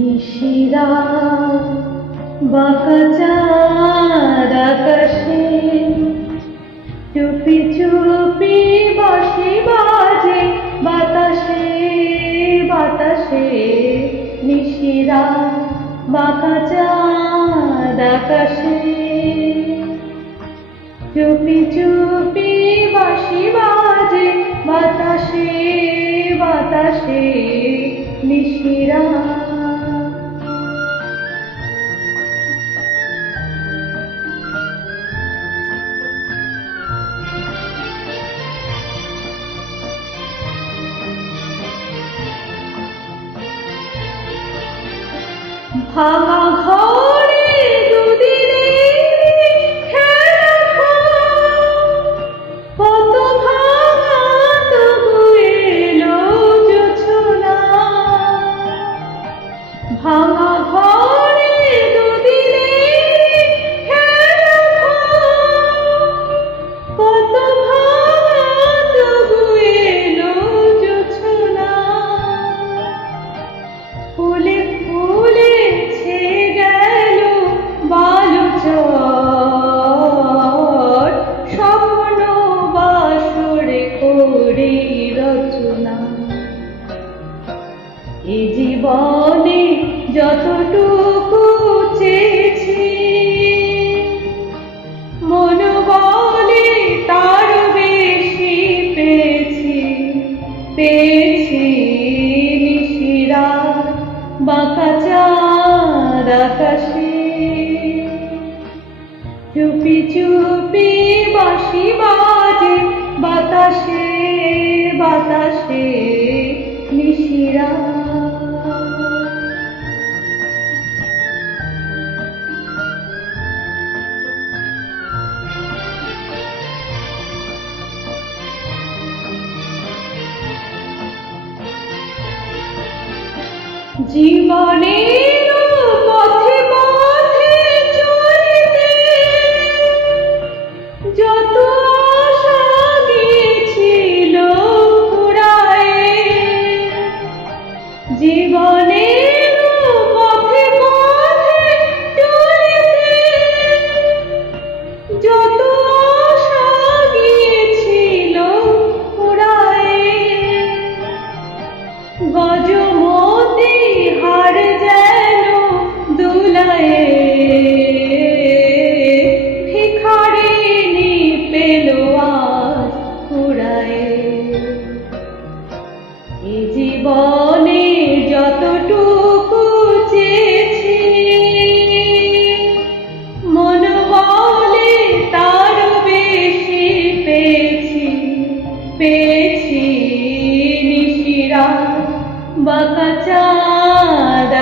নিশিরা বাঁকা চাঁদ আকাশে চুপি চুপি বাঁশি বাজে বাতাসে বাতাসে নিশিরা বাঁকা চাঁদ আকাশে। চুপি চুপি বাঁশি বাজে Hello. জীবনে যতটুকু চেয়েছি মন তার বেশি পেয়েছি পেয়েছি নিশিরা বাঁকা চাঁদ আকাশে। চুপি চুপি বাঁশি বাজে বাতাসে বাতাসে। জীবনের জীবনে যতটুকু চেয়েছি মন বলে তার বেশি পেয়েছি পেয়েছি নিশিরা বাঁকা চাঁদ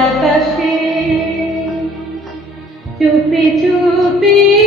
চুপি চুপি